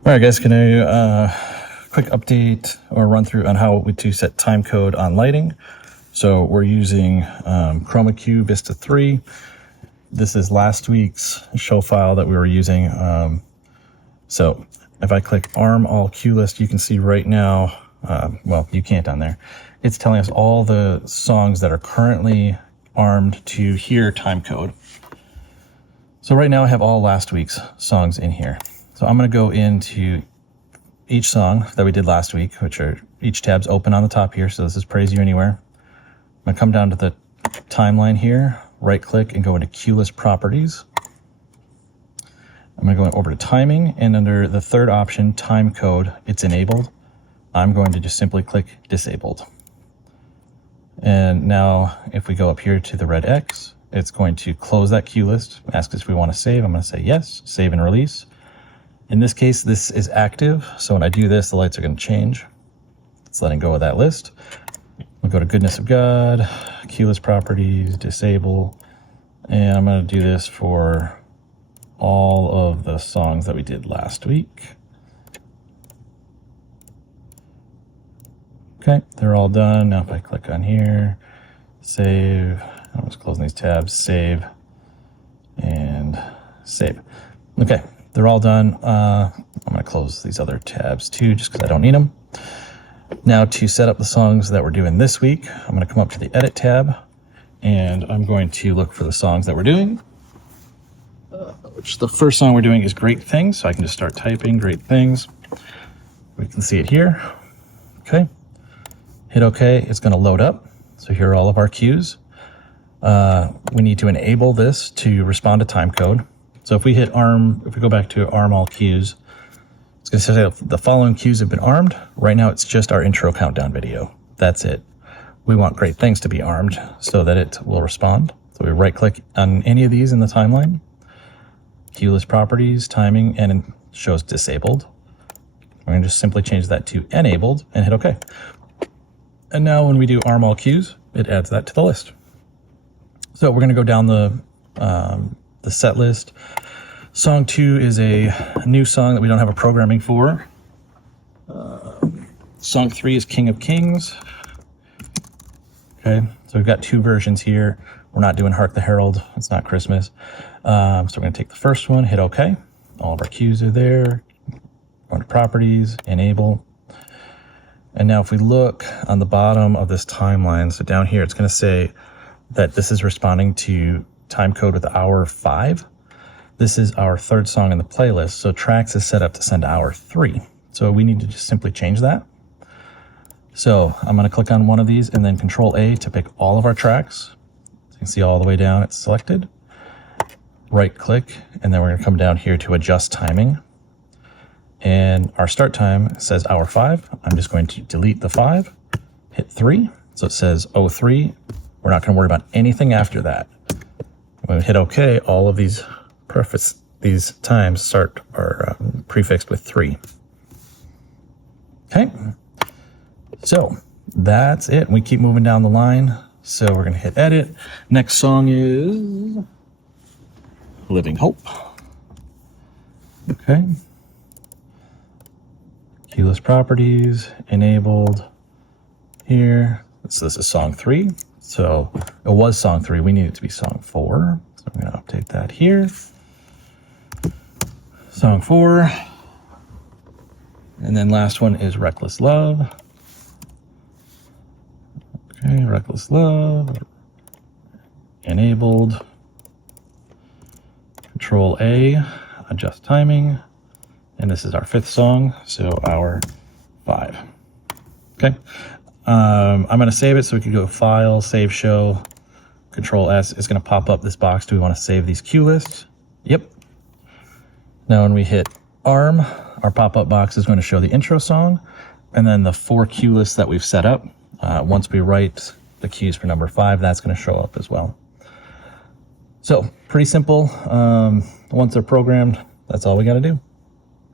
All right, guys, can I quick update or run through on how to set time code on lighting? So we're using Chroma Q Vista 3. This is last week's show file that we were using. So if I click ARM all Q list, you can see right now, well, you can't on there. It's telling us all the songs that are currently armed to hear time code. So right now I have all last week's songs in here. So I'm going to go into each song that we did last week, which are each tab's open on the top here. So this is Praise You Anywhere. I'm going to come down to the timeline here, right click and go into Q list properties. I'm going to go over to timing, and under the third option, time code, it's enabled. I'm going to just simply click disabled. And now if we go up here to the red X, it's going to close that Q list, ask us if we want to save. I'm going to say yes, save and release. In this case, this is active. So when I do this, the lights are going to change. It's letting go of that list. We'll go to goodness of God, Q list properties, disable. And I'm going to do this for all of the songs that we did last week. Okay, they're all done. Now if I click on here, save, I'm just closing these tabs, save, and save. Okay, they're all done. I'm gonna close these other tabs too, just because I don't need them. Now to set up the songs that we're doing this week, I'm gonna come up to the edit tab, and I'm going to look for the songs that we're doing. Which the first song we're doing is Great Things, so I can just start typing Great Things. We can see it here. Okay. Hit OK, it's going to load up. So here are all of our cues. We need to enable this to respond to time code. So if we hit ARM, if we go back to ARM all cues, it's going to say the following cues have been armed. Right now it's just our intro countdown video. That's it. We want Great Things to be armed so that it will respond. So we right click on any of these in the timeline. Q list properties, timing, and it shows disabled. We're going to just simply change that to enabled and hit OK. And now when we do ARM all cues, it adds that to the list. So we're going to go down the set list. Song 2 is a new song that we don't have a programming for. Song 3 is King of Kings. Okay, so we've got two versions here. We're not doing Hark the Herald. It's not Christmas. So we're going to take the first one, hit OK. All of our cues are there. Go to properties, enable. And now if we look on the bottom of this timeline, so down here, it's going to say that this is responding to time code with hour 5. This is our third song in the playlist. So tracks is set up to send hour 3. So we need to just simply change that. So I'm going to click on one of these and then Control A to pick all of our tracks. So you can see all the way down, it's selected. Right click, and then we're going to come down here to adjust timing. And our start time says hour 5. I'm just going to delete the 5, hit 3. So it says 03. We're not going to worry about anything after that. When we hit OK, all of these times are prefixed with 3. Okay. So that's it. We keep moving down the line. So we're going to hit edit. Next song is Living Hope. Okay. Q list properties, enabled here. So this is song 3. So it was song 3. We need it to be song 4. So I'm going to update that here. Song 4. And then last one is Reckless Love. Okay, Reckless Love. Enabled. Control A, adjust timing. And this is our 5th song, so hour 5. Okay, I'm going to save it, so we can go File, Save Show, Control S. It's going to pop up this box. Do we want to save these cue lists? Yep. Now when we hit ARM, our pop-up box is going to show the intro song, and then the 4 cue lists that we've set up. Once we write the cues for number 5, that's going to show up as well. So pretty simple. Once they're programmed, that's all we got to do.